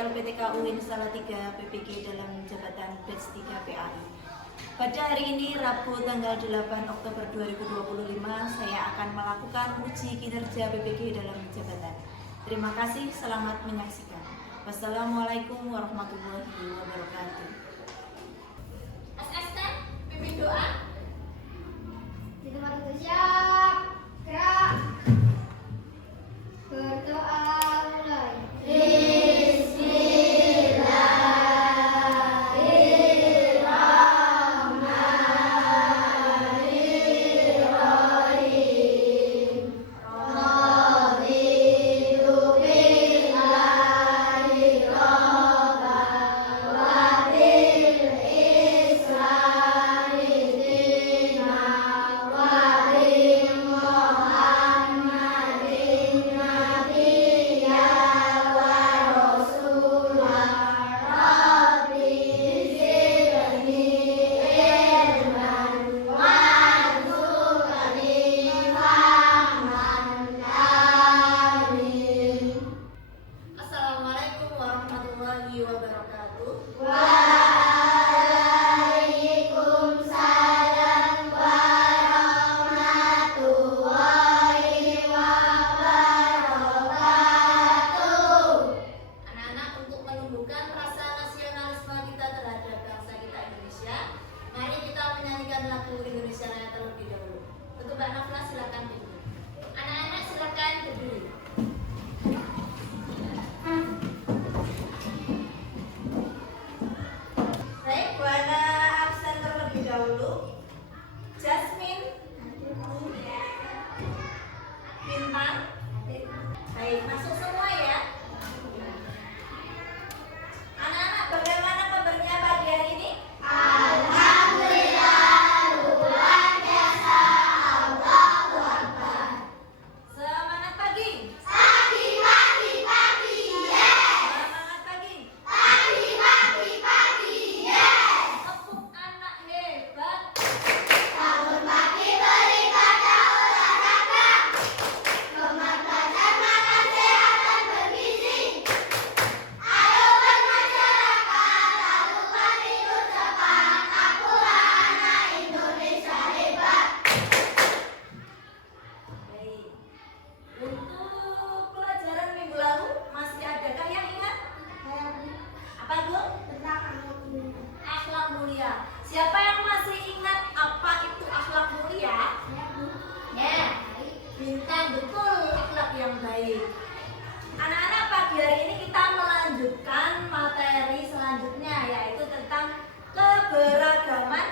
LPTK UIN Salatiga PPG dalam jabatan Batch 3 PAI. Pada hari ini, Rabu tanggal 8 Oktober 2025, saya akan melakukan uji kinerja PPG dalam jabatan. Terima kasih, selamat menyaksikan. Wassalamualaikum warahmatullahi wabarakatuh. SST, pimpin doa. Di tempat itu siap, gerak. Berdoa mulai. Assalamualaikum warahmatullahi wabarakatuh. Waalaikumsalam warahmatullahi wabarakatuh. Anak-anak, untuk menumbuhkan rasa nasionalisme kita terhadap bangsa kita Indonesia, mari kita menyanyikan lagu Indonesia Raya terlebih dahulu. Untuk Mbak Nafla, silakan berdiri. Anak-anak silakan berdiri. Baik, Buana absen terlebih dahulu. Jasmine, Bintang. Baik, masuk semua ya. Anak-anak, bagaimana kabarnya pagi hari ini? Alhamdulillah, luar biasa. Allahu Akbar. Semangat pagi. Pagi, pagi, pagi, yes. Semangat pagi. Pagi, pagi, pagi, yes. Tepuk anak hebat. Bangun pagi beribadah olahraga. Semangat belajar makan sehat dan bergizi. Ayo bermasyarakat, lakukan hidup cepat. Akulah anak Indonesia hebat. Baik. Untuk pelajaran minggu lalu masih adakah yang ingat? Apa Bu? Akhlak mulia. Siapa yang masih ingat apa itu akhlak mulia? Ya, Bintang, betul, akhlak yang baik. Anak-anak, pagi hari ini kita melanjutkan materi selanjutnya, yaitu tentang keberagaman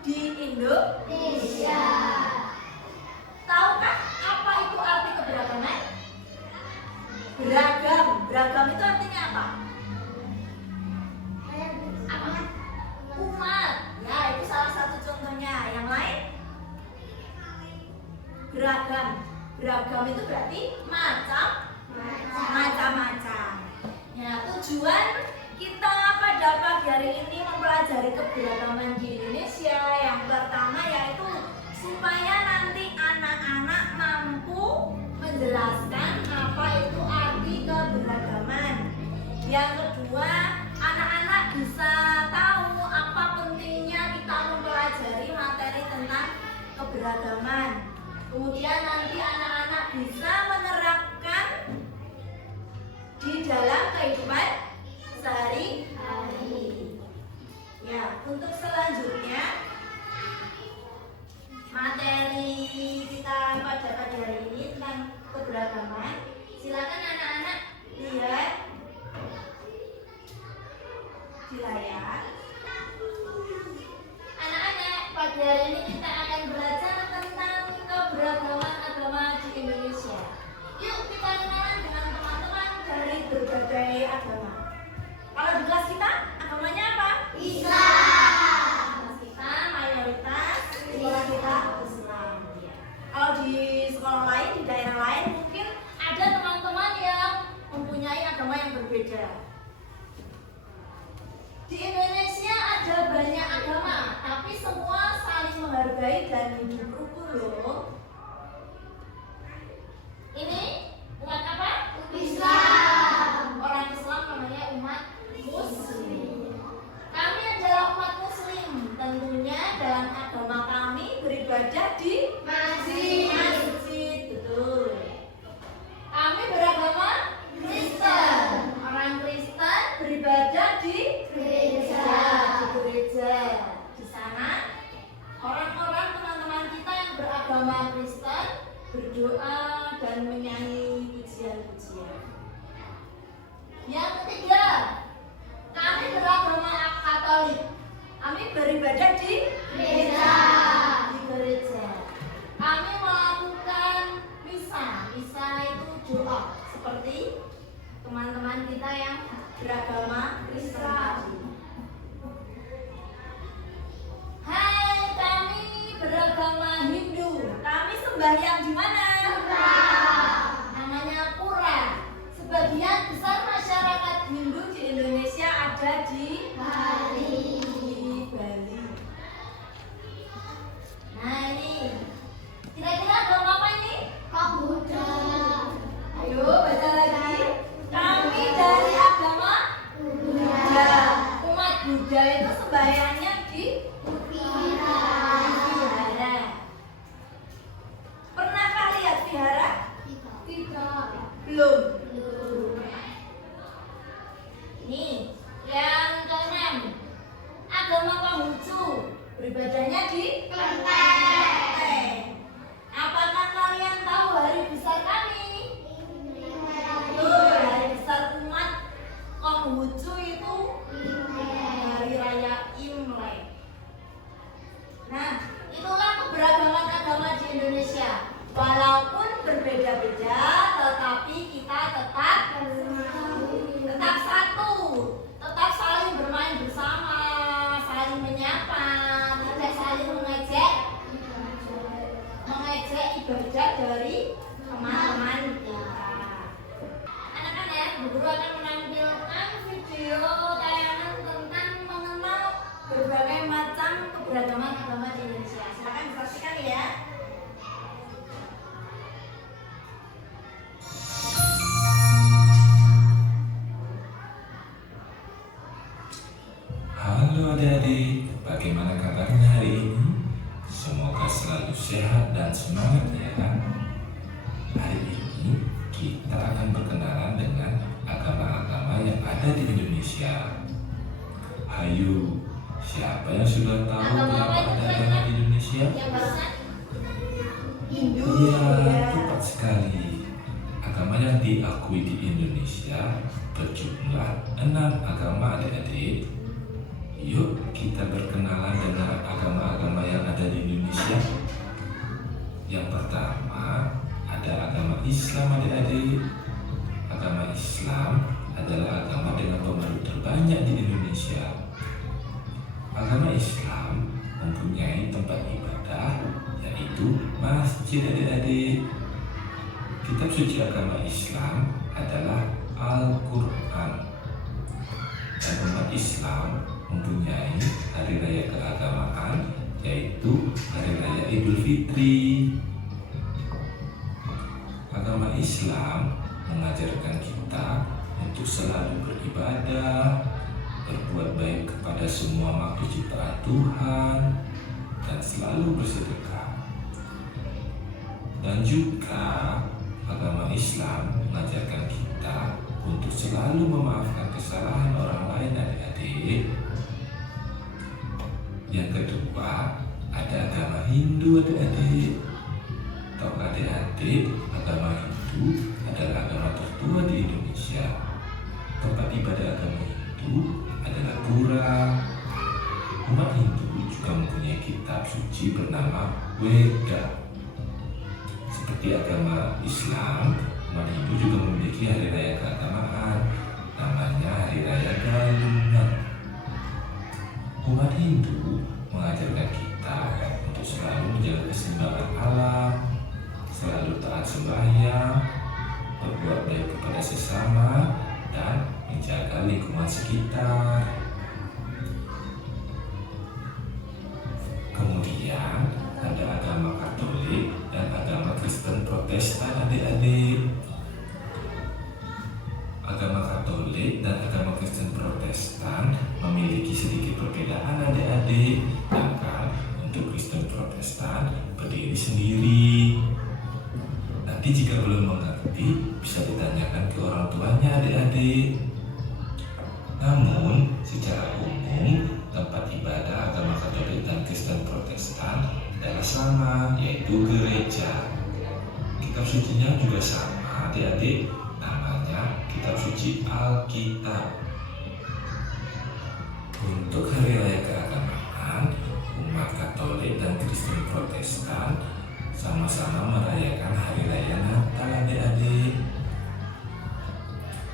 di Indonesia. Tahukah apa itu arti keberagaman? Beragam. Beragam itu artinya apa? Umat. Ya, itu salah satu contohnya. Yang lain? Beragam. Beragam itu berarti macam-macam. Ya, tujuan kita pada pagi hari ini mempelajari keberagaman di Indonesia. Yang pertama yaitu supaya nanti anak-anak mampu menjelaskan apa itu arti keberagaman. Yang kedua, anak-anak bisa tahu apa pentingnya kita mempelajari materi tentang keberagaman. Kemudian nanti anak-anak bisa menerapkan di dalam kehidupan sehari-hari. Ya, untuk selanjutnya materi kita pada pagi hari ini tentang keberagaman. Silakan anak-anak lihat di layar. Anak-anak, pagi hari ini kita akan belajar tentang keberagaman agama di Indonesia. Yuk kita kenalan dengan teman-teman dari berbagai agama. Kalau di kelas kita, agamanya apa? Islam. Kelas kita mayoritas sekolah kita Islam. Kalau di sekolah lain, di daerah lain mungkin ada teman-teman yang mempunyai agama yang berbeda. Di Indonesia ada banyak agama, tapi semua saling menghargai dan hidup rukun loh. Ini umat apa? Islam. Orang Islam namanya beribadah di Gereja. di gereja. Di sana orang-orang teman-teman kita yang beragama Kristen berdoa dan menyanyi pujian-pujian. Yang ketiga, kami beragama Katolik. Kami beribadah di Gereja. di gereja. Kami melakukan misa. Misa itu doa seperti teman-teman kita yang beragama Kristen tadi. Hai, kami beragama Hindu. Kami sembahyang di mana? Namanya pura. Sebagian besar masyarakat Hindu di Indonesia ada di Bali. Bali. Nah ini, kira-kira agama apa ini? Buddha. Ayo baca lagi. Kami dari agama Buddha. Umat Buddha itu sembahyangnya di Vihara. vihara. Pernahkah lihat vihara? Tidak. Belum. Nih, yang keenam, agama Konghucu beribadahnya di Kelenteng. Apakah kalian tahu hari besar kami? Hari besar umat Konghucu itu hari raya Imlek. Nah, itulah keberagaman agama di Indonesia. Walaupun berbeda-beda, tetapi kita tetap satu, tetap saling bermain bersama, saling menyapa, tidak saling mengejek ibadah dari teman-teman kita. Anak-anak, Bu Guru akan menampilkan video tayangan tentang mengenal berbagai macam keberagaman agama di Indonesia. Silakan disaksikan ya. Halo adik-adik, bagaimana kabarnya hari ini? Semoga selalu sehat dan semangat ya. Hari ini kita akan berkenalan dengan agama-agama yang ada di Indonesia. Hayu, siapa yang sudah tahu Agama apa berapa itu ada kira-kira? agama di Indonesia? Yang barusan Hindu. Iya, ya. tepat sekali. Agama yang diakui di Indonesia berjumlah 6 agama adik-adik. Yuk kita berkenalan dengan agama-agama yang ada di Indonesia. Yang pertama ada agama Islam adik-adik. Agama Islam adalah agama dengan pemeluk terbanyak di Indonesia. Agama Islam mempunyai tempat ibadah yaitu masjid adik-adik. Kitab suci agama Islam adalah Al-Quran. Dan umat Islam mempunyai hari raya keagamaan yaitu hari raya Idul Fitri. Agama Islam mengajarkan kita untuk selalu beribadah, berbuat baik kepada semua makhluk ciptaan Tuhan, dan selalu bersedekah. Dan juga agama Islam mengajarkan kita untuk selalu memaafkan kesalahan orang lain adik-adik. Yang kedua, ada agama Hindu adik-adik. Tahu adik-adik, agama Hindu adalah agama tertua di Indonesia. Tempat ibadah agama Hindu adalah pura. Umat Hindu juga mempunyai kitab suci bernama Weda. Seperti agama Islam, umat Hindu juga memiliki hari raya keagamaan, namanya Hari Raya Galungan. Umat Hindu mengajarkan kita untuk selalu menjaga keseimbangan alam, selalu taat sembahyang, berbuat baik kepada sesama, dan menjaga lingkungan sekitar. Kemudian ada agama Katolik dan agama Kristen Protestan adik-adik. Agama Katolik dan agama Kristen Protestan memiliki sedikit perbedaan adik-adik. Sedangkan untuk Kristen Protestan berdiri sendiri. Nanti jika belum mengerti bisa ditanyakan ke orang tuanya adik-adik. Namun, secara umum, tempat ibadah agama Katolik dan Kristen Protestan adalah sama, yaitu gereja. Kitab sucinya juga sama, adik-adik, namanya Kitab Suci Alkitab. Untuk hari raya keagamaan, umat Katolik dan Kristen Protestan sama-sama merayakan hari raya Natal, adik-adik.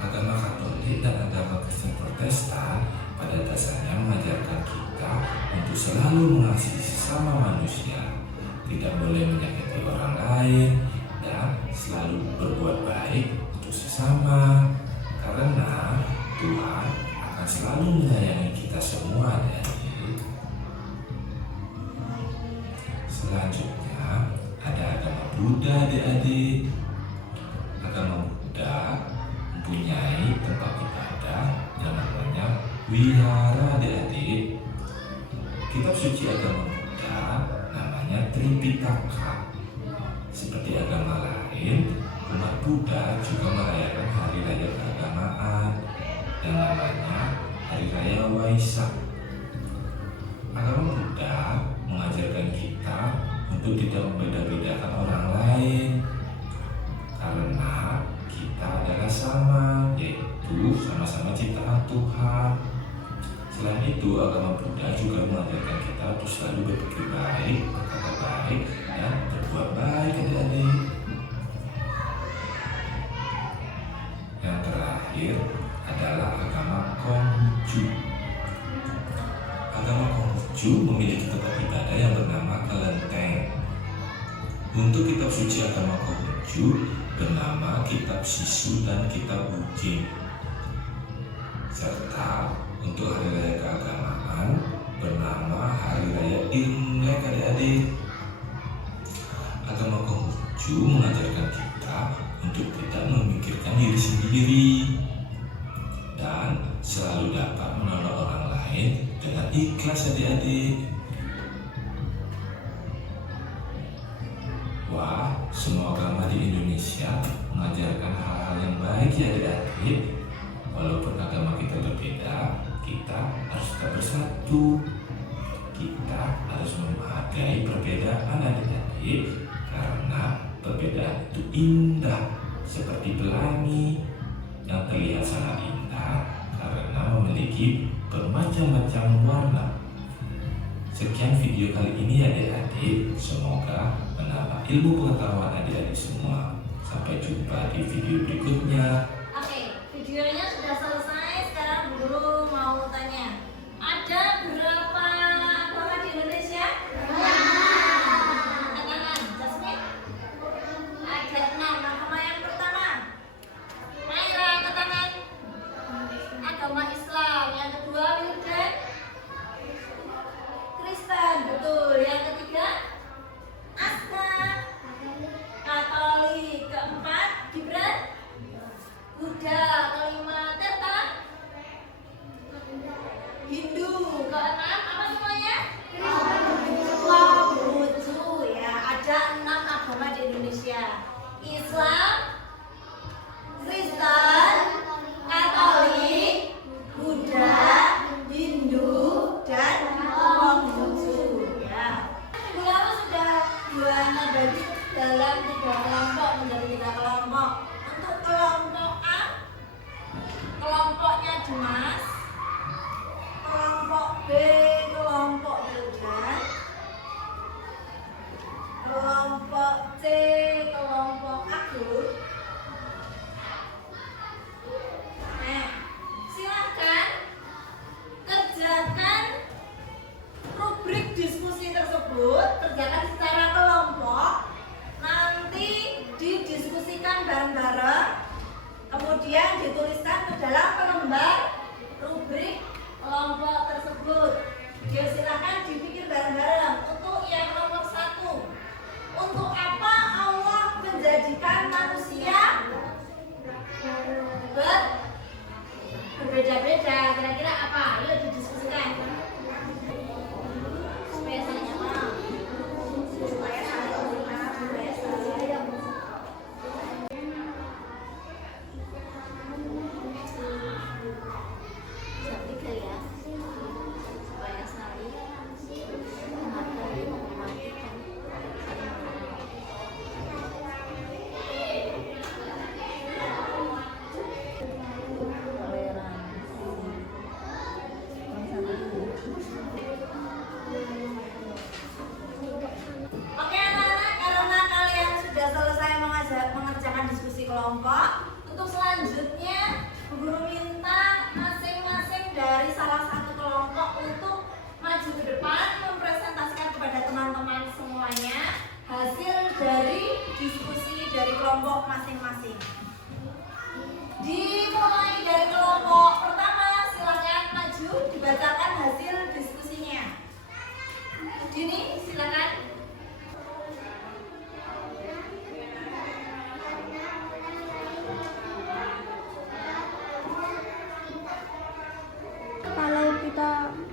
Agama Katolik dan agama Kristen Protestan pada dasarnya mengajarkan kita untuk selalu mengasihi sesama manusia, tidak boleh menyakiti orang lain, dan selalu berbuat baik untuk sesama, karena Tuhan akan selalu menyayangi kita semua, adik-adik. Selanjutnya ada agama Buddha, adik-adik. Agama Buddha mempunyai tempat ibadah yang namanya wihara, adik-adik. Kitab suci agama Buddha namanya Tripitaka. Seperti agama lain, umat Buddha juga merayakan hari raya keagamaan yang namanya Hari Raya Waisak. Agama Buddha mengajarkan kita untuk tidak membeda-bedakan orang lain, karena kita adalah sama, yaitu sama-sama ciptaan Tuhan. Selain itu, agama Buddha juga mengajarkan kita untuk selalu berpikir baik, berkata baik, dan berbuat baik, adik-adik. Yang terakhir adalah agama Konghucu. Agama Konghucu memiliki tempat ibadah yang bernama kelenteng. Untuk kitab suci agama Konghucu bernama Kitab Sisu dan Kitab Wujing. Serta untuk hari raya keagamaan bernama Hari Raya Imlek, adik-adik. Agama Konghucu mengajarkan kita untuk tidak memikirkan diri sendiri dan selalu dapat menolong orang lain dengan ikhlas, adik-adik. Wah, semua agama di Indonesia mengajarkan hal-hal yang baik, ya adik-adik. Walaupun agama kita berbeda, kita harus tetap bersatu. Kita harus menghargai perbedaan, adik-adik, karena perbedaan itu indah, seperti pelangi yang terlihat sangat indah karena memiliki bermacam-macam warna. Sekian video kali ini, adik-adik. Semoga menambah ilmu pengetahuan adik-adik semua. Sampai jumpa di video berikutnya. Oke, videonya sudah selesai. Sekarang guru mau tanya, ada berapa agama di Indonesia? Angkat tangan, Jasmine. Ada 6. Agama yang pertama, Naira, angkat tangan. Agama Islam. Yang kedua, Wildan. Kristen, betul. Yang ketiga, Asma. Katolik. Keempat, Gibran. Buddha. Kelima,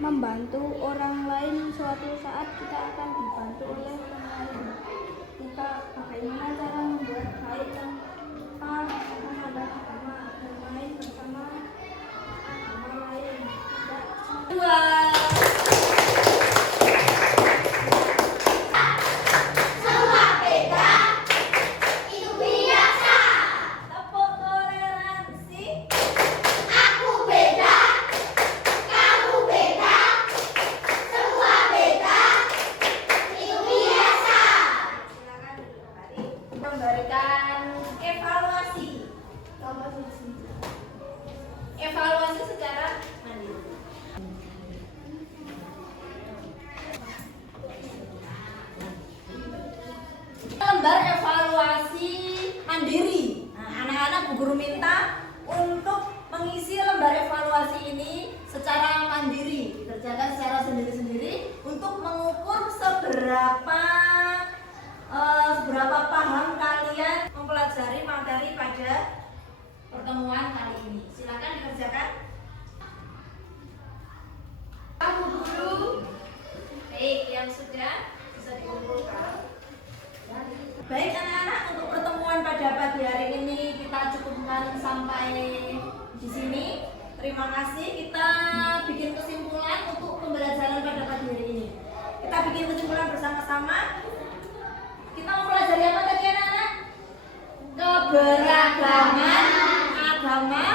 membantu orang lain, suatu saat kita akan dibantu oleh orang lain. Kita bagaimana cara membuat baik tanpa menambah agama bermain bersama agama lain. Dua. Semua beda, itu biasa. Tepuk toleransi. Aku beda, kamu beda, semua beda, itu biasa. Silakan duduk kembali. Memberikan evaluasi. Evaluasi secara mandiri. Lembar evaluasi mandiri. Nah, anak-anak Bu Guru minta untuk mengisi lembar evaluasi ini secara mandiri, dikerjakan secara sendiri-sendiri untuk mengukur seberapa paham kalian mempelajari materi pada pertemuan kali ini. Silakan dikerjakan. Kamu guru. Baik, yang sudah bisa dikumpulkan. Baik anak-anak, untuk pertemuan pada pagi hari ini kita cukupkan sampai di sini. Terima kasih. Kita bikin kesimpulan untuk pembelajaran pada pagi hari ini. Kita bikin kesimpulan bersama-sama. Kita mempelajari apa tadi anak-anak? Keberagaman agama